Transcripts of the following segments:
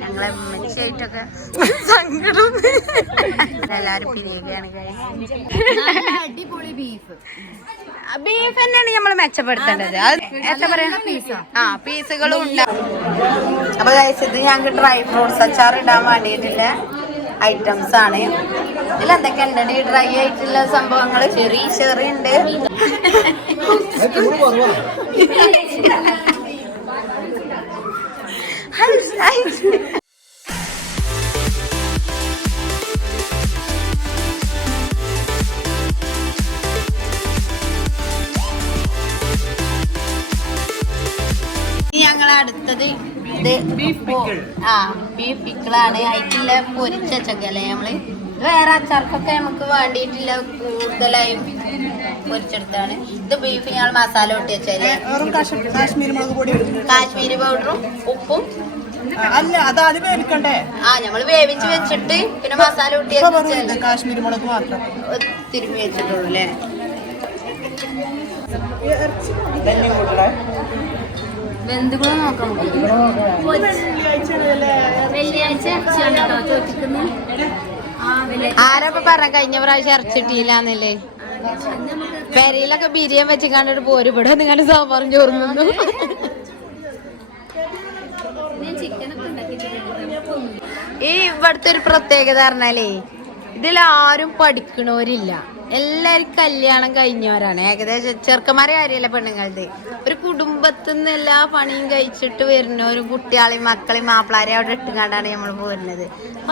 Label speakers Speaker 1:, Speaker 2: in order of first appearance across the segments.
Speaker 1: ഞങ്ങളെ മെച്ചായിട്ടൊക്കെ സങ്കടം. എല്ലാരും പിരിയുകയാണ്
Speaker 2: അടിപൊളി ബീഫ്
Speaker 1: ബീഫ് തന്നെയാണ് നമ്മൾ മെച്ചപ്പെടുത്തേണ്ടത്. അത് എന്താ പറയാ? ആ പീസുകളും ഉണ്ടാവും അപ്പൊ കഴിച്ചത് ഞങ്ങൾക്ക് ഡ്രൈ ഫ്രൂട്ട്സ് അച്ചാർ ഇടാൻ വേണ്ടിയിട്ടുള്ള ഐറ്റംസ് ആണ്. ഇതിൽ എന്തൊക്കെ ഉണ്ട്? ഡ്രൈ ആയിട്ടുള്ള സംഭവങ്ങൾ ചെറിയ ചെറിയ ഉണ്ട്. ഞങ്ങൾ അടുത്തത് ഇത് ആ ബീഫ് പിക്കിളാണ്. അതിക്കുള്ള പൊരിച്ച ചക്കല്ലേ നമ്മൾ വേറെ അച്ചാർക്കൊക്കെ നമുക്ക് വേണ്ടിയിട്ടില്ല കൂടുതലായും പൊരിച്ചെടുത്താണ് ഇത് ബീഫ് ഞങ്ങൾ മസാല ഒട്ടി വെച്ചല്ലേ
Speaker 3: കാശ്മീരി
Speaker 1: പൗഡറും ഉപ്പും
Speaker 3: അല്ല അത് ആദ്യം വേവിക്കണ്ടേ?
Speaker 1: ആ നമ്മൾ വേവിച്ച് വെച്ചിട്ട് പിന്നെ മസാല
Speaker 3: വെറും കാശ്മീരി മുളക് മാത്രം.
Speaker 1: തിരുമ്മി വെച്ചിട്ടുള്ളൂ അല്ലേ? വെന്തുകളും നോക്കാം.
Speaker 2: വെള്ളിയാഴ്ച ഇറച്ചിയാണ് കേട്ടോ ചോദിക്കുന്നത്?
Speaker 1: ആരപ്പൊ പറഞ്ഞ കഴിഞ്ഞ പ്രാവശ്യം ഇറച്ചിട്ടില്ലാന്നല്ലേ? പെരയിലൊക്കെ ബിരിയാണി വെച്ച് കണ്ടിട്ട് പോരും ഇവിടെ നിങ്ങളുടെ സാമ്പാറും ചോറും നിന്നു
Speaker 2: ഞാൻ ചിക്കനൊക്കെ ഉണ്ടാക്കിയിട്ടുണ്ട്
Speaker 1: ഈ ഇവിടുത്തെ ഒരു പ്രത്യേകത പറഞ്ഞാലേ ആരും പഠിക്കണവരില്ല. എല്ലാവരും കല്യാണം കഴിഞ്ഞവരാണ്. ഏകദേശം ചെറുക്കന്മാരെ കാര്യമല്ല പെണ്ണുങ്ങളുടെ ഒരു കുടുംബത്തിൽ നിന്ന് എല്ലാ പണിയും കഴിച്ചിട്ട് വരുന്നവരും കുട്ടികളെയും മക്കളെയും മാപ്പിളാരെയും അവിടെ ഇട്ടുകൊണ്ടാണ് നമ്മൾ പോരുന്നത്.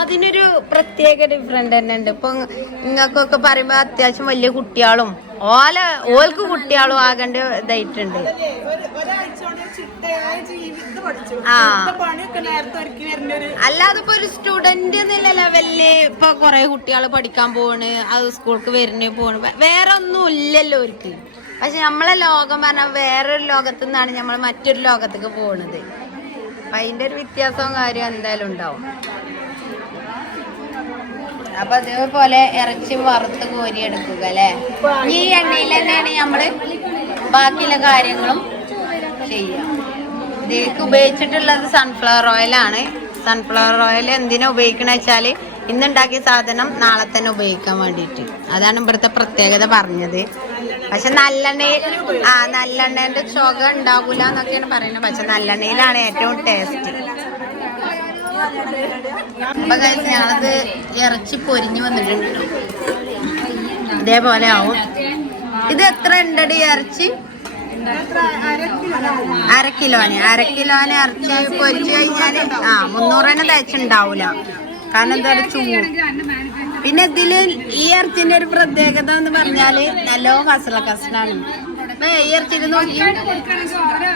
Speaker 1: അതിനൊരു പ്രത്യേക ഡിഫറെന്റ് തന്നെ ഉണ്ട് ഇപ്പം നിങ്ങൾക്കൊക്കെ പറയുമ്പോൾ അത്യാവശ്യം വലിയ കുട്ടികളും ഓല ഓൽക്ക് കുട്ടികളും ആകേണ്ട ഇതായിട്ടുണ്ട്. അല്ലാതെ ഇപ്പൊ ഒരു സ്റ്റുഡന്റ് എന്നുള്ള ലെവലിൽ ഇപ്പൊ കൊറേ കുട്ടികൾ പഠിക്കാൻ പോവാണ് അത് സ്കൂൾക്ക് വരുന്ന പോവാണ് വേറെ ഒന്നും ഇല്ലല്ലോ അവർക്ക് പക്ഷെ നമ്മളെ ലോകം പറഞ്ഞാൽ വേറൊരു ലോകത്തു നിന്നാണ് നമ്മൾ മറ്റൊരു ലോകത്തേക്ക് പോണത്. അപ്പൊ അതിന്റെ ഒരു വ്യത്യാസവും കാര്യം എന്തായാലും ഉണ്ടാവും. അപ്പൊ അതേപോലെ ഇറച്ചി വറുത്ത് കോരി എടുക്കുക അല്ലെ? ഈ എണ്ണയിൽ തന്നെയാണ് നമ്മൾ ബാക്കിയുള്ള കാര്യങ്ങളും ചെയ്യുക. ഇതിലേക്ക് ഉപയോഗിച്ചിട്ടുള്ളത് സൺഫ്ലവർ ഓയിൽ ആണ്. സൺഫ്ലവർ ഓയിൽ എന്തിനാ ഉപയോഗിക്കണ വെച്ചാൽ ഇന്നുണ്ടാക്കിയ സാധനം നാളെ തന്നെ ഉപയോഗിക്കാൻ വേണ്ടിയിട്ട്. അതാണ് ഇവിടുത്തെ പ്രത്യേകത പറഞ്ഞത്. പക്ഷെ നല്ലെണ്ണയിൽ ആ നല്ലെണ്ണേന്റെ ചുക ഉണ്ടാകൂല എന്നൊക്കെയാണ് പറയുന്നത്. പക്ഷെ നല്ലെണ്ണയിലാണ് ഏറ്റവും ടേസ്റ്റ് അപ്പൊ ഞങ്ങളത് ഇറച്ചി പൊരിഞ്ഞു വന്നിട്ടുണ്ട്. ട്ടോ. ഇതേപോലെ ആവും. ഇത് എത്ര ഉണ്ടടി ഇറച്ചി? അര കിലോന്. അര കിലോന് ഇറച്ചി പൊരിച്ചു കഴിഞ്ഞാൽ ആ മുന്നൂറ് തന്നെ തയ്ച്ചുണ്ടാവൂല കാരണം എന്താ ചൂട് പിന്നെ ഇതിൽ ഈ ഇറച്ചിന്റെ ഒരു പ്രത്യേകത എന്ന് പറഞ്ഞാൽ നല്ലോ മസാല കഷ്ണാണ്. ദേ ഈ ഇറച്ചിയിൽ നോക്കി.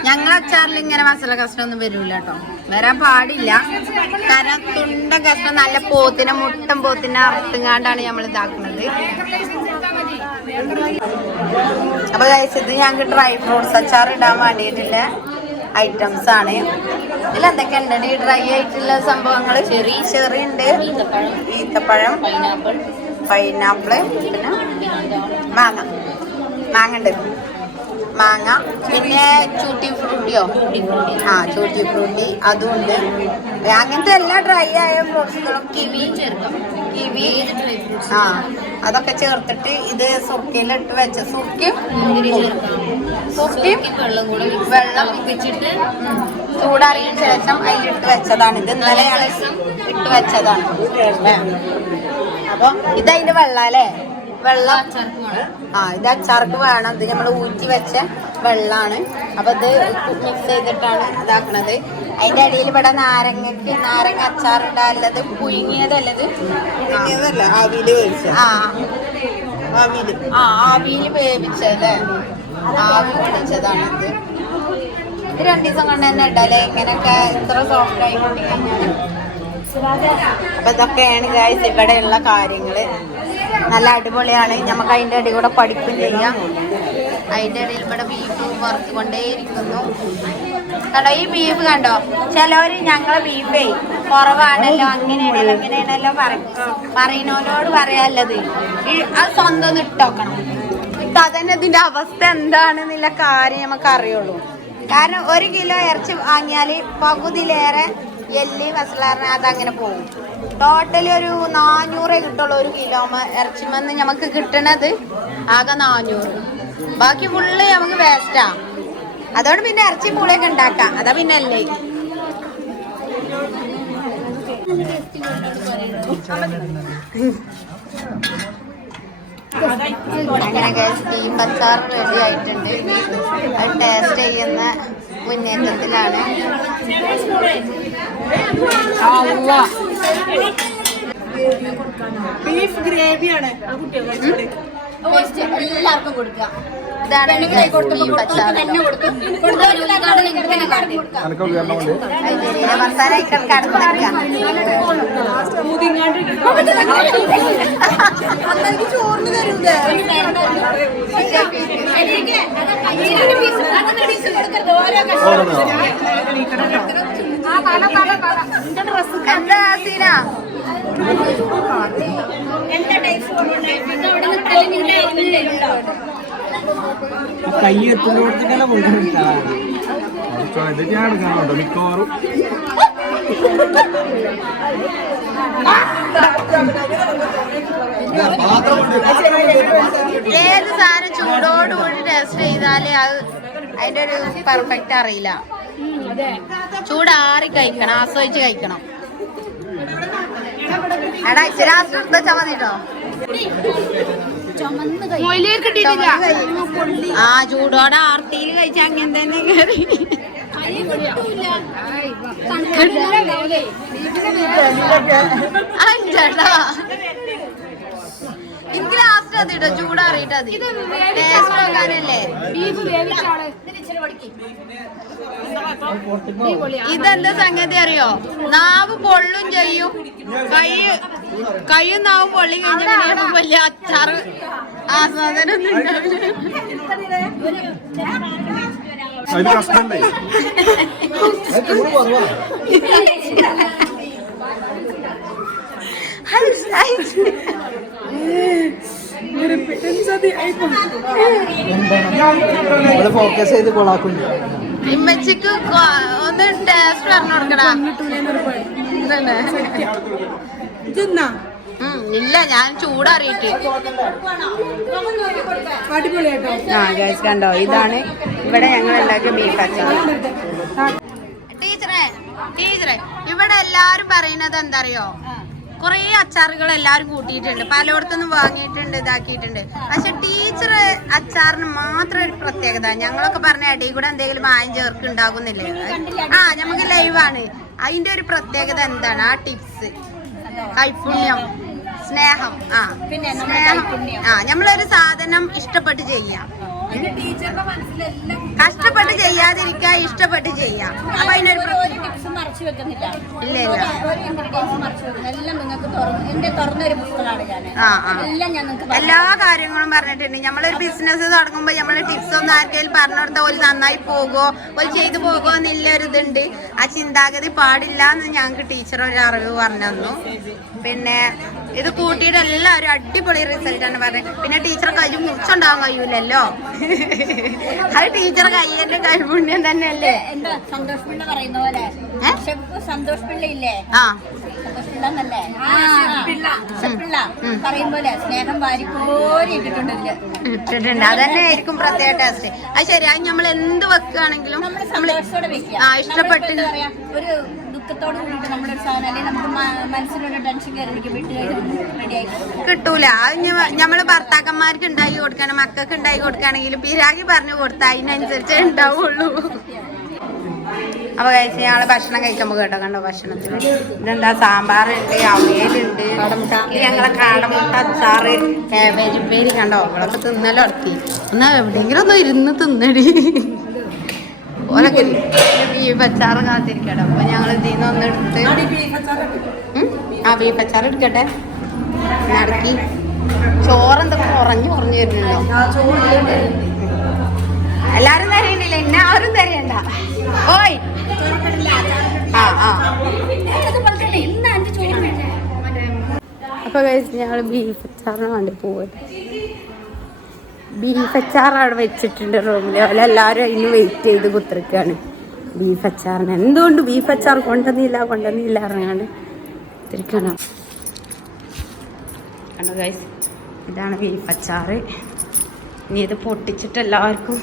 Speaker 1: ഞങ്ങളെ അച്ചാറിൽ ഇങ്ങനെ മസാല കഷ്ണം ഒന്നും വരൂല കേട്ടോ. വരാൻ പാടില്ല. കാരണം തുണ്ട കഷ്ണം നല്ല പോത്തിനെ മുട്ടം പോത്തിനെ അറുത്തുങ്ങാണ്ടാണ് നമ്മൾ ഇതാക്കുന്നത്. അപ്പൊ കഴിച്ചത് ഞങ്ങൾക്ക് ഡ്രൈ ഫ്രൂട്ട്സ് അച്ചാർ ഇടാൻ വേണ്ടിയിട്ടുള്ള ഐറ്റംസ് ആണ്. ഇതിൽ എന്തൊക്കെ ഉണ്ട്? ഡ്രൈ ആയിട്ടുള്ള സംഭവങ്ങൾ ചെറിയ ചെറിയ ഉണ്ട്. ഈത്തപ്പഴം പൈനാപ്പിൾ പിന്നെ മാങ്ങ. മാങ്ങ ഉണ്ട്. മാങ്ങ പിന്നെ ചൂട്ടി ഫ്രൂട്ടിയോ? ആ ചൂട്ടി ഫ്രൂട്ടി അതും ഉണ്ട് അങ്ങനത്തെ എല്ലാ ഡ്രൈ ആയ ഫ്രൂട്ട്സുകളും കിവി ചേർക്കും കിവി ആ അതൊക്കെ ചേർത്തിട്ട് ഇത് സുർക്കയിലിട്ട് വെച്ച സുർക്കയും സുർക്കയും
Speaker 2: വെള്ളം കൂടെ
Speaker 1: വെള്ളം
Speaker 2: വെച്ചിട്ട്
Speaker 1: ചൂടാറിയതിനു ശേഷം അതിലിട്ട് വെച്ചതാണ്. ഇത് ഇന്നലെ ഇട്ട് വെച്ചതാണ്. അപ്പൊ ഇതതിന്റെ വെള്ളം അല്ലേ? വെള്ളം ആ ഇത് അച്ചാർക്ക് വേണം. ഇത് നമ്മൾ ഊറ്റി വെച്ച വെള്ളമാണ് അപ്പൊ ഇത് മിക്സ് ചെയ്തിട്ടാണ് ഇതാക്കണത്. അതിന്റെ അടിയിൽ ഇവിടെ നാരങ്ങക്ക് നാരങ്ങ അച്ചാർ ഇടാനുള്ളത് പുഴുങ്ങിയതല്ലത് ആ. ആ ആവിയിൽ വേവിച്ചല്ലേ ആവി പിടിച്ചതാണ് ഇത്. ഇത് രണ്ടു ദിവസം കൊണ്ട് തന്നെ ഇട്ടല്ലേ ഇങ്ങനെയൊക്കെ ഇത്ര സോഫ്റ്റ് ആയി കൊണ്ടിരിക്കാൻ അപ്പൊ ഇതൊക്കെയാണ് ഗായ്സ് ഇവിടെയുള്ള കാര്യങ്ങൾ. നല്ല അടിപൊളിയാണ്. നമുക്ക് അതിന്റെ ഇടയിൽ കൂടെ പഠിക്കും ചെയ്യാം. അതിന്റെ ഇടയിൽ ഇവിടെ ബീഫ് വറുത്തുകൊണ്ടേയിരിക്കുന്നു. കണ്ടോ ഈ ബീഫ് കണ്ടോ? ചിലവർ ഞങ്ങളെ ബീഫേ കുറവാണല്ലോ അങ്ങനെയാണല്ലോ അങ്ങനെയാണല്ലോ പറയും പറയുന്നവരോട് പറയാനുള്ളത്. ഈ അത് സ്വന്തം ഇട്ടോക്കണം. ഇട്ട് അതന്നെ ഇതിന്റെ അവസ്ഥ എന്താണെന്നുള്ള കാര്യം നമുക്ക് അറിയുള്ളൂ. കാരണം ഒരു കിലോ ഇറച്ചി വാങ്ങിയാൽ പകുതിയിലേറെ എല്ലി മസാല അങ്ങനെ പോകും. ടോട്ടലി ഒരു നാനൂറേ കിട്ടുള്ളൂ ഒരു കിലോ ഇറച്ചിമെന്ന് നമുക്ക് കിട്ടണത്. ആകെ നാനൂറ്. ബാക്കി ഫുള്ള് നമുക്ക് വേസ്റ്റാ അതുകൊണ്ട് പിന്നെ ഇറച്ചി പൂളയൊക്കെ ഉണ്ടാക്കാം. അതാ പിന്നെ അല്ലേ? ബീഫ് അച്ചാർ റെഡി ആയിട്ടുണ്ട്. അത് ടേസ്റ്റ് ചെയ്യുന്ന മുന്നേറ്റത്തിലാണ്
Speaker 3: ബീഫ് ഗ്രേവിയാണ് ആ കുട്ടികൾ കഴിച്ചോളി
Speaker 2: എല്ലാവർക്കും കൊടുക്കുക.
Speaker 1: ഇതാണ് ബീഫ് അച്ചാർ അതിന്റെ മസാല ഒക്കെ കടന്നു
Speaker 3: അന്നെനിക്ക് ചോറിന് തരൂലേ.
Speaker 1: എന്താ സീന?
Speaker 4: കൈ എത്തുന്നോടത്തേക്കല്ല പോയിട്ടാ ഇത് ഞാൻ എടുക്കാനുണ്ടോ മിക്കവാറും.
Speaker 1: ഏത് സാധനം ചൂടോടുകൂടി ടേസ്റ്റ് ചെയ്താലേ അത് അതിന്റെ ഒരു പെർഫെക്റ്റ് അറിയില്ല. ചൂടാറി കഴിക്കണം ആസ്വദിച്ച് കഴിക്കണം. എടാ ഇച്ചിരി ആസ്വദിച്ച മതി കേട്ടോ ആ ചൂടോടെ ആർത്തിയിൽ കഴിച്ച അങ്ങനെ തന്നെ കയറി അഞ്ചേട്ടാ എനിക്ക് ലാസ്റ്റ് അത് ഇട്ടോ ചൂടാറിയിട്ടത് ടേസ്റ്റ് നോക്കാനല്ലേ ഇതെന്താ സംഗതി അറിയോ? നാവ് പൊള്ളും ചെയ്യും. കൈ കൈയും നാവും പൊള്ളി കഴിഞ്ഞാൽ വലിയ അച്ചാറ് ആസ്വാദനം
Speaker 4: ഫോക്കസ് ചെയ്ത് കൊളാക്കുന്നു
Speaker 1: ഇമ്മച്ചിക്ക് ഒന്ന് ടേസ്റ്റ് പറഞ്ഞു കൊടുക്കടാ. ഇല്ല ഞാൻ ചൂടറിയിട്ട്. ആ ഗൈസ് കണ്ടോ? ഇതാണ് ഇവിടെ ഞങ്ങൾ ഉണ്ടാക്കിയ ബീഫ് അച്ചാർ ടീച്ചറെ ടീച്ചറെ ഇവിടെ എല്ലാരും പറയുന്നത് എന്താ അറിയോ കുറേ അച്ചാറുകൾ എല്ലാരും കൂട്ടിയിട്ടുണ്ട്. പലയിടത്തുനിന്നും വാങ്ങിയിട്ടുണ്ട് ഇതാക്കിയിട്ടുണ്ട്. പക്ഷെ ടീച്ചർ അച്ചാറിന് മാത്രം ഒരു പ്രത്യേകത. ഞങ്ങളൊക്കെ പറഞ്ഞ ഇടയിൽ കൂടെ എന്തെങ്കിലും മായം ചേർക്കുണ്ടാകുന്നില്ലേ ആ നമുക്ക് ലൈവാണ് അതിന്റെ ഒരു പ്രത്യേകത എന്താണ്? ആ ടിപ്സ് കൈപ്പുണ്യം സ്നേഹം. ആ സ്നേഹം. ആ നമ്മളൊരു സാധനം ഇഷ്ടപ്പെട്ട് ചെയ്യാം. കഷ്ടപ്പെട്ട് ചെയ്യാതിരിക്കാൻ ഇഷ്ടപ്പെട്ട് ചെയ്യാം. അപ്പൊ അതിനൊരു
Speaker 2: മറച്ചു വെക്കുന്നില്ല. ഒരു ഇൻഗ്രീഡിയൻസ് മറച്ചു എല്ലാം നിങ്ങൾക്ക് തുറന്ന് എന്റെ തുറന്നൊരു പുസ്തകമാണ് ഞാൻ എല്ലാം ഞാൻ നിങ്ങൾക്ക്
Speaker 1: എല്ലാ കാര്യങ്ങളും പറഞ്ഞിട്ടുണ്ട്. നമ്മളൊരു ബിസിനസ് തുടങ്ങുമ്പോൾ നമ്മൾ ടിപ്സ് ഒന്നും ആർക്കെങ്കിലും പറഞ്ഞു കൊടുത്താൽ ഒരു നന്നായി പോകുമോ ഒരു ചെയ്തു പോകുമോ എന്നില്ല ഒരു ഇതുണ്ട് ആ ചിന്താഗതി പാടില്ല എന്ന് ഞങ്ങൾക്ക് ടീച്ചർ ഒരു അറിവ് പറഞ്ഞു തന്നു. പിന്നെ ഇത് കൂട്ടിയിട്ട് എല്ലാവരും അടിപൊളി റിസൾട്ട് ആണ് പറഞ്ഞത്. പിന്നെ ടീച്ചർ കയ്യിൽ മുറിച്ചുണ്ടാവാൻ കഴിയൂലല്ലോ. അത് ടീച്ചർ കയ്യന്റെ കൈപുണ്യം തന്നെയല്ലേ?
Speaker 2: എന്താ പറയുന്ന പോലെ. സന്തോഷ്
Speaker 1: ആ.
Speaker 2: ഇട്ടിട്ടുണ്ട്
Speaker 1: അതന്നെ ആയിരിക്കും പ്രത്യേക ടേസ്റ്റ് അത് ശരി. അത് നമ്മൾ എന്ത് വെക്കുകയാണെങ്കിലും
Speaker 2: നമ്മൾ
Speaker 1: ആ, ഇഷ്ടപ്പെട്ട്
Speaker 2: ഒരു ദുഃഖത്തോട് കൂടിയിട്ട് നമ്മുടെ ഒരു സാധനം അല്ലെങ്കിൽ നമുക്ക് മ- ടെൻഷൻ കയറി ഇരിക്കും വിട്ട് കഴിഞ്ഞാൽ റെഡി ആയി
Speaker 1: കിട്ടൂല. അത് നമ്മൾ ഞമ്മൾ ഭർത്താക്കന്മാർക്ക് ഉണ്ടാക്കി കൊടുക്കണം മക്കൾക്ക് ഉണ്ടാക്കി കൊടുക്കുകയാണെങ്കിൽ പിരാഗി പറഞ്ഞു കൊടുത്താൽ അതിനനുസരിച്ചേ ഉണ്ടാവുള്ളൂ. അപ്പൊ കഴിച്ച് ഞങ്ങൾ ഭക്ഷണം കഴിക്കുമ്പോ കേട്ടോ കണ്ടോ ഭക്ഷണത്തിന് ഇതെന്താ സാമ്പാറുണ്ട് അവിയലുണ്ട്. ഞങ്ങളെ കാടമുട്ട അച്ചാറ് കാബേജ് ഉപ്പേരി കണ്ടോ? അവളൊക്കെ തിന്നലോ അടുത്തി എന്നാ എവിടെയെങ്കിലും ഒന്ന് ഇരുന്ന് തിന്നടി. ഓലൊക്കെ ബീഫ് അച്ചാറ് കാത്തിരിക്കട്ടെ. അപ്പൊ ഞങ്ങൾ ഇതിൽ നിന്ന് ഒന്ന് എടുത്ത്? ആ ബീഫ് അച്ചാർ എടുക്കട്ടെ. നടക്കി. ചോറെന്തൊക്കെ കുറഞ്ഞു കുറഞ്ഞു വരുന്നുണ്ടോ? എല്ലാരും തരയണ്ടില്ല എന്നാ ആരും തരയണ്ട ഓയ് ആ ആ. അപ്പൊ ഞങ്ങൾ ബീഫ് അച്ചാറിന് വേണ്ടി പോയത് ബീഫ് അച്ചാർ അവിടെ വെച്ചിട്ടുണ്ട് റൂമിൽ അവരെല്ലാവരും അതിന് വെയിറ്റ് ചെയ്ത് കുത്തിരിക്കാണ്. ബീഫ് അച്ചാറിന്. എന്തുകൊണ്ട് ബീഫ് അച്ചാർ കൊണ്ടുവന്നില്ല കൊണ്ടുവന്നില്ല അറിഞ്ഞാണ് തിരിക്കണം കണ്ടോ ഗൈസ് ഇതാണ് ബീഫ് അച്ചാറ്. ഇനി ഇത് പൊട്ടിച്ചിട്ട് എല്ലാവർക്കും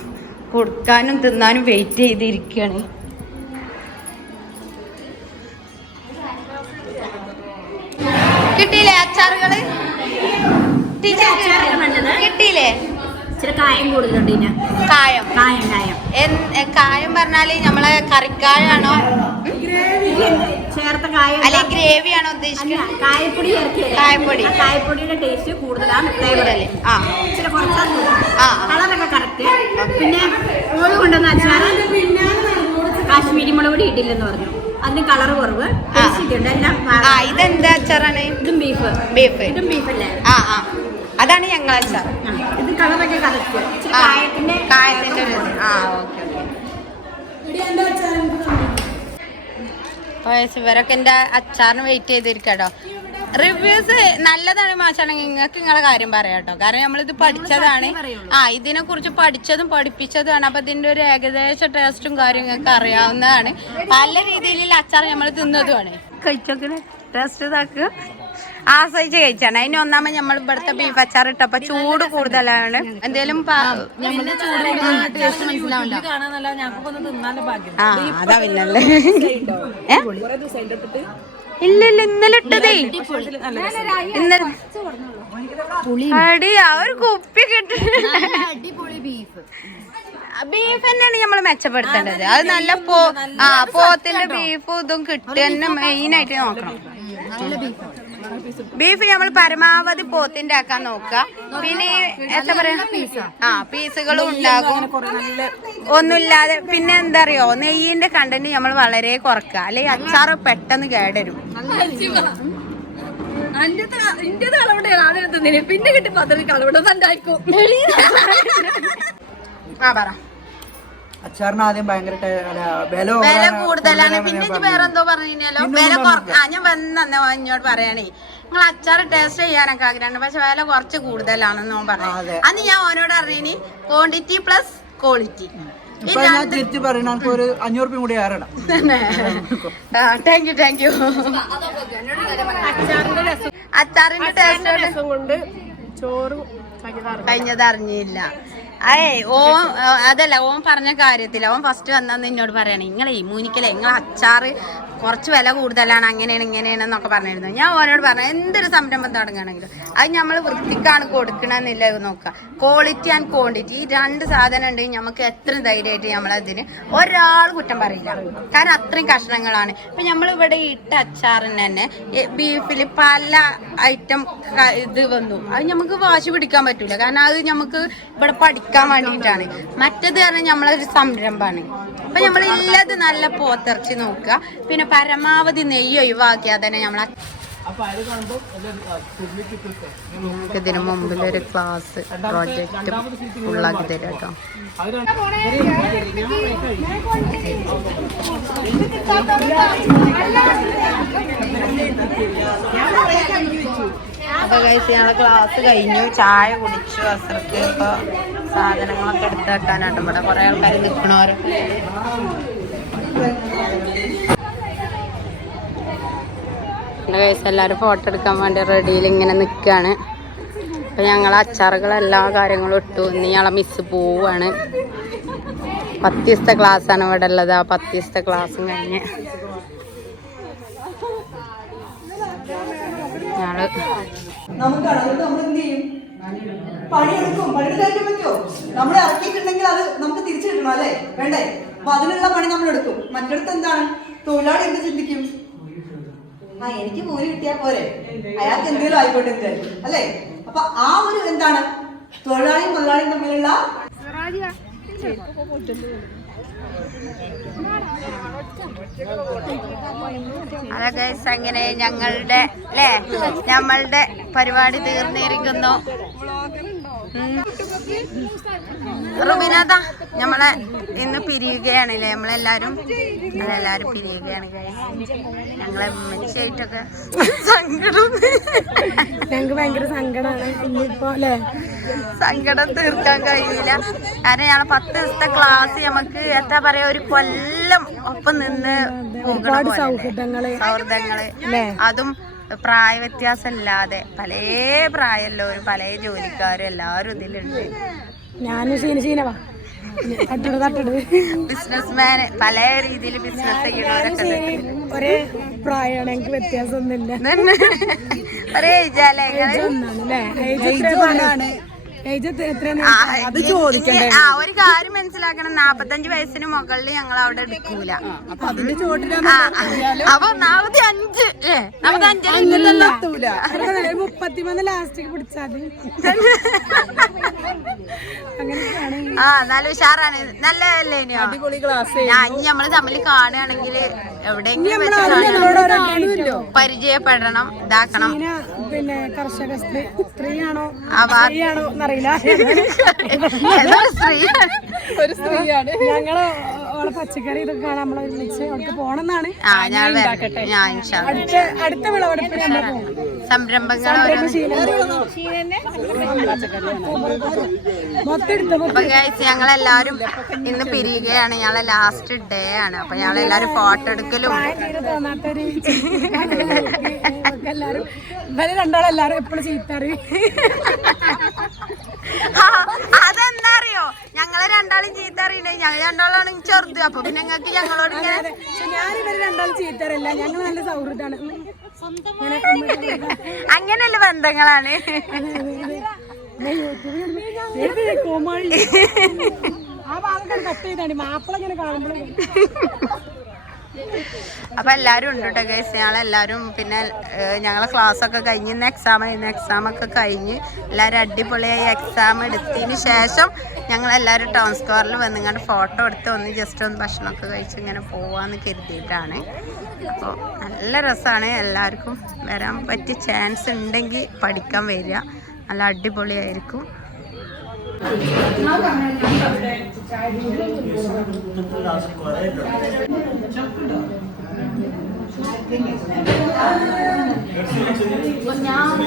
Speaker 1: കൊടുക്കാനും തിന്നാനും വെയിറ്റ് ചെയ്തിരിക്കുകയാണ് അച്ചാറുകൾ കിട്ടിയില്ലേ?
Speaker 2: ഇച്ചിരി കായം കൂടുതലുണ്ട്
Speaker 1: കായം.
Speaker 2: കായം കായം.
Speaker 1: കായം പറഞ്ഞാൽ നമ്മളെ കറിക്കായാണോ?
Speaker 2: ചേർത്ത കായം
Speaker 1: അല്ലെ ഗ്രേവി ആണോ ഉദ്ദേശിക്കുന്നത്
Speaker 2: കായപ്പൊടി
Speaker 1: കായപ്പൊടി.
Speaker 2: ആ കായപ്പൊടിയുടെ ടേസ്റ്റ് കൂടുതലാണ്
Speaker 1: അല്ലേ ആ.
Speaker 2: ഇച്ചിരി
Speaker 1: ആ.
Speaker 2: കളറൊക്കെ കറക്റ്റ്. പിന്നെ ഓൾ കൊണ്ടുവന്ന അച്ചാറ്? കാശ്മീരി മുളക് പൊടി ഇട്ടില്ലെന്ന് പറഞ്ഞു. അതിന് കളർ കുറവ്.
Speaker 1: ആ. ഇതെന്താ അച്ചാറാണ്?
Speaker 2: ഇതും ബീഫ്
Speaker 1: ബീഫ്
Speaker 2: ഇതും ബീഫല്ലേ
Speaker 1: ആ ആ. അതാണ് ഞങ്ങൾ അച്ചാർ.
Speaker 2: ഇത് കളറൊക്കെ കറക്റ്റ് കായത്തിന്റെ
Speaker 1: കായത്തിന്റെ. ആ ഓക്കെ ഓക്കെ. ഇവരൊക്കെ എന്റെ അച്ചാറിന് വെയിറ്റ് ചെയ്തിരിക്കട്ടോ. റിവ്യൂസ് നല്ലതാണ് മാച്ചാണെങ്കിൽ നിങ്ങൾക്ക് നിങ്ങളെ കാര്യം പറയാം കേട്ടോ. കാരണം നമ്മളിത് പഠിച്ചതാണ്. ആ ഇതിനെ കുറിച്ച് പഠിച്ചതും പഠിപ്പിച്ചതുമാണ്. അപ്പൊ ഇതിന്റെ ഒരു ഏകദേശ ടേസ്റ്റും കാര്യം നിങ്ങൾക്ക് അറിയാവുന്നതാണ്. പല രീതിയിൽ അച്ചാർ നമ്മൾ തിന്നതുമാണ്. കഴിച്ചോക്കിന് ടേസ്റ്റ് ഇതാക്കുക ആശ്രയിച്ച് കഴിച്ചാണ്. അതിന് ഒന്നാമത് നമ്മൾ ഇവിടുത്തെ ബീഫ് അച്ചാർ ഇട്ടപ്പോ ചൂട് കൂടുതലാണ്. എന്തേലും ആ അതാ പിന്നല്ലേ? ഇല്ല ഇല്ല ഇന്നലെ ഇട്ടതേ. ഇന്നലെ അടി ആ ഒരു കുപ്പി കിട്ടി ബീഫ് തന്നെയാണ് നമ്മൾ മെച്ചപ്പെടുത്തേണ്ടത്. അത് നല്ല പോ ആ പോത്തിന്റെ ബീഫും ഇതും കിട്ടുക തന്നെ മെയിൻ ആയിട്ട് നോക്കണം. ബീഫ്. നമ്മൾ പരമാവധി പോത്തിന്റെ ആക്കാൻ നോക്കുക. പിന്നെ എന്താ പറയാ? ആ. പീസുകളും ഉണ്ടാകും. ഒന്നുമില്ലാതെ പിന്നെ എന്താ അറിയോ നെയ്യിന്റെ കണ്ടന്റ് നമ്മൾ വളരെ കുറക്കുക. അല്ലെങ്കിൽ അച്ചാറ് പെട്ടെന്ന് കേടരും.
Speaker 2: പിന്നെ കിട്ടി പതിന് കളവിടെ ഉണ്ടാക്കും
Speaker 1: ആ പറ.
Speaker 4: അച്ചാറിന് ആദ്യം ഭയങ്കര അല്ല, വില
Speaker 1: വില കൂടുതലാണ്. പിന്നെ വേറെന്തോ
Speaker 4: പറഞ്ഞു.
Speaker 1: കഴിഞ്ഞാലോ വില കുറയ്ക്കാൻ ഞാൻ വന്നെ പറയണേ. നിങ്ങൾ അച്ചാർ ടേസ്റ്റ് ചെയ്യാനൊക്കെ ആഗ്രഹമുണ്ട്. പക്ഷെ വില കുറച്ച് കൂടുതലാണെന്ന്
Speaker 4: ഞാൻ
Speaker 1: പറഞ്ഞു. അന്ന് ഞാൻ ഓനോട് അറിയണി ക്വാണ്ടിറ്റി പ്ലസ് ക്വാളിറ്റി
Speaker 4: ഇപ്പൊ ഞാൻ തിരിച്ചു പറയുന്ന നമുക്ക് ഒരു അഞ്ഞൂറ് രൂപ കൂടി ഏറണം
Speaker 1: താങ്ക് യു താങ്ക് യു അച്ചാറിന്റെ ടേസ്റ്റ്
Speaker 3: കൊണ്ട് ചോറ് കഴിഞ്ഞതാണ്
Speaker 1: കഴിഞ്ഞത് അറിഞ്ഞില്ല. അയേ ഓൻ അതല്ല ഓൻ പറഞ്ഞ കാര്യത്തില്ല ഓൻ ഫസ്റ്റ് വന്നോട് എന്നോട് പറയണേ നിങ്ങളെ മൂനിക്കല്ലേ നിങ്ങൾ അച്ചാറ് കുറച്ച് വില കൂടുതലാണ് അങ്ങനെയാണ് ഇങ്ങനെയാണ് എന്നൊക്കെ പറഞ്ഞിരുന്നു. ഞാൻ ഓനോട് പറഞ്ഞു എന്തൊരു സംരംഭം തുടങ്ങുകയാണെങ്കിലും. അത് നമ്മൾ വൃത്തിക്കാണ് കൊടുക്കണമെന്നില്ല നോക്കുക. ക്വാളിറ്റി ആൻഡ് ക്വാണ്ടിറ്റി ഈ രണ്ട് സാധനം ഉണ്ടെങ്കിൽ നമുക്ക് എത്ര ധൈര്യമായിട്ട് നമ്മളതിന് ഒരാൾ കുറ്റം പറയില്ല. കാരണം അത്രയും കഷ്ണങ്ങളാണ്. ഇപ്പം നമ്മളിവിടെ ഇട്ട അച്ചാറിന് തന്നെ ബീഫിൽ പല ഐറ്റം ഇത് വന്നു. അത് നമുക്ക് വാശി പിടിക്കാൻ പറ്റില്ല കാരണം അത് നമുക്ക് ഇവിടെ പഠിക്കാൻ വേണ്ടിയിട്ടാണ്. മറ്റേത് പറഞ്ഞാൽ നമ്മളൊരു സംരംഭമാണ്. അപ്പൊ നമ്മൾ ഇല്ലത് നല്ല പോത്തിറച്ചി നോക്കുക. പിന്നെ പരമാവധി നെയ്യ് ഒഴിവാക്കിയാൽ തന്നെ നമ്മളെ ഇതിന് മുമ്പിൽ ഒരു ക്ലാസ് പ്രോജക്റ്റ് ഫുള്ളാക്കി തരാം കേട്ടോ. അപ്പൊ കഴിച്ച് ഞങ്ങൾ ക്ലാസ് കഴിഞ്ഞു. ചായ കുടിച്ചു അസർക്ക് ഇപ്പൊ സാധനങ്ങളൊക്കെ എടുത്ത് വെക്കാനായിട്ട് ഇവിടെ കൊറേ ആൾക്കാർ നിൽക്കണവരൊക്കെ കഴിച്ച് എല്ലാവരും ഫോട്ടോ എടുക്കാൻ വേണ്ടി റെഡിയിൽ ഇങ്ങനെ നിൽക്കുകയാണ് അപ്പൊ ഞങ്ങൾ അച്ചാറുകൾ എല്ലാ കാര്യങ്ങളും ഇട്ടു. ഇന്ന് ഞങ്ങളെ മിസ് പോവാണ്. പത്ത് ദിവസത്തെ ക്ലാസ്സാണ് ഇവിടെ ഉള്ളത്. ആ പത്ത് ദിവസത്തെ ക്ലാസ്സും കഴിഞ്ഞ്. ഞങ്ങൾ
Speaker 5: നമുക്കാണ്. അതുകൊണ്ട് നമ്മൾ എന്ത് ചെയ്യും? പണിയെടുക്കും. പണിയെടുക്കാൻ പറ്റുമോ നമ്മൾ ഇറക്കിയിട്ടുണ്ടെങ്കിൽ അത് നമുക്ക് തിരിച്ചു കിട്ടണം അല്ലേ? വേണ്ടേ? അപ്പൊ അതിനുള്ള പണി നമ്മൾ എടുക്കും മറ്റടുത്ത് എന്താണ്? തൊഴിലാളി എന്ത് ചിന്തിക്കും? ആ എനിക്ക് കൂലി കിട്ടിയാ പോരെ. അയാൾക്ക് എന്തെങ്കിലും ആയിക്കോട്ടെ വിചാരിക്കും. അല്ലേ? അപ്പൊ ആ ഒരു എന്താണ്? തൊഴിലാളിയും മുതലാളിയും തമ്മിലുള്ള
Speaker 1: അതെ ഗൈസ് അങ്ങനെ ഞങ്ങളുടെ അല്ലേ നമ്മളുടെ പരിപാടി തീർന്നിരിക്കുന്നു. റുബിനത നമ്മളെ ഇന്ന് പിരിയുകയാണല്ലേ? നമ്മളെല്ലാരും നമ്മളെല്ലാരും പിരിയുകയാണ്. ഞങ്ങളെ ഉമ്മച്ചായിട്ടൊക്കെ സങ്കടം.
Speaker 3: ഞങ്ങക്ക് ഭയങ്കര സങ്കടമാണ് ഇന്നിപ്പോ അല്ലേ?
Speaker 1: സങ്കടം തീർക്കാൻ കഴിയില്ല. കാരണം ഞങ്ങളെ പത്ത് ദിവസത്തെ ക്ലാസ് നമുക്ക് എന്താ പറയാ ഒരു കൊല്ലം ഒപ്പം നിന്ന് ഒരുപാട്.
Speaker 3: സൗഹൃദങ്ങൾ.
Speaker 1: സൗഹൃദങ്ങൾ. അതും പ്രായ വ്യത്യാസം ഇല്ലാതെ പല പ്രായമുള്ളവരും പല ജോലിക്കാരും എല്ലാവരും ഇതിലുണ്ട്
Speaker 3: ഞാനും സീന തട്ടട്
Speaker 1: ബിസിനസ്മാന് പല രീതിയിൽ ബിസിനസ്.
Speaker 3: ഒരേ പ്രായമാണ് എനിക്ക് വ്യത്യാസമൊന്നുമില്ല.
Speaker 1: ഒരേ ഏജാലേ നിങ്ങൾ?
Speaker 3: ഒന്നാണ്
Speaker 1: ഒരു കാര്യം മനസ്സിലാക്കണം. നാപ്പത്തഞ്ച് വയസ്സിന് മുകളിൽ ഞങ്ങൾ അവിടെ എടുക്കൂല.
Speaker 5: അപ്പൊ
Speaker 1: നാപ്പത്തി അഞ്ച് നാപ്പത്തി
Speaker 3: മുപ്പത്തിമൂന്ന് ലാസ്റ്റിക്ക് പിടിച്ചാൽ
Speaker 1: ആ നല്ല ഉഷാറാണ് നല്ലതല്ലേ ഇനി നമ്മൾ തമ്മിൽ കാണുകയാണെങ്കിൽ എവിടെയെങ്കിലും വെച്ച് കാണും. പരിചയപ്പെടണം ഇതാക്കണം.
Speaker 3: പിന്നെ കർഷക സ്ത്രീ സ്ത്രീയാണോ സ്ത്രീയാണോ എന്നറിയില്ല.
Speaker 1: സ്ത്രീ
Speaker 5: ഒരു സ്ത്രീയാണ്.
Speaker 3: ഞങ്ങൾ ഓളെ പച്ചക്കറി ഇതൊക്കെ കാണാൻ നമ്മളെ ഒരുമിച്ച് അവർക്ക് പോണെന്നാണ്. അടുത്ത അടുത്ത വിളവെടുപ്പ് നമ്മൾ
Speaker 1: സംരംഭങ്ങൾ ഗൈസ് ഞങ്ങളെല്ലാരും ഇന്ന് പിരിയുകയാണ്. ഞങ്ങളെ ലാസ്റ്റ് ഡേ ആണ്. അപ്പൊ ഞങ്ങളെല്ലാരും ഫോട്ടോ എടുക്കലും
Speaker 3: എല്ലാരും ഇവർ രണ്ടാളെല്ലാരും എപ്പോഴും ചീത്തറി
Speaker 1: അതെന്താ ഞങ്ങളെ രണ്ടാളും ചീത്ത അറിയണ്ടേ ഞങ്ങൾ രണ്ടാളാണ് ചെറുത്. അപ്പൊ പിന്നെ ഞങ്ങൾക്ക് ഞങ്ങളോട് ഇങ്ങനെ
Speaker 3: ഞാൻ ഇവർ രണ്ടാളും ചീത്തറില്ല ഞങ്ങൾ നല്ല സൗഹൃദമാണ്.
Speaker 1: അങ്ങനെയല്ല ബന്ധങ്ങളാണ്?
Speaker 3: കോമാളി ആ ഭാഗം കട്ട് ചെയ്താണ്. മാപ്പിള ഇങ്ങനെ കാണുമ്പോഴേ.
Speaker 1: അപ്പൊ എല്ലാരും ഉണ്ട് കേട്ടോ ഗൈസ് ഞങ്ങളെല്ലാരും പിന്നെ ഞങ്ങളെ ക്ലാസ് ഒക്കെ കഴിഞ്ഞ് ഇന്ന് എക്സാം ഇന്ന് എക്സാം ഒക്കെ കഴിഞ്ഞ് എല്ലാവരും അടിപൊളിയായി എക്സാം എടുത്തതിന് ശേഷം ഞങ്ങൾ എല്ലാവരും ടൗൺ സ്ക്വയറിൽ വന്ന് ഇങ്ങോട്ട് ഫോട്ടോ എടുത്ത് ഒന്ന് ജസ്റ്റ് ഒന്ന് ഭക്ഷണമൊക്കെ കഴിച്ച് ഇങ്ങനെ പോവാന്ന് കരുതിയിട്ടാണ്. അപ്പോൾ നല്ല രസമാണ് എല്ലാവർക്കും വരാൻ പറ്റിയ ചാൻസ് ഉണ്ടെങ്കിൽ പഠിക്കാൻ വരിക. നല്ല അടിപൊളിയായിരിക്കും. Vogliamo.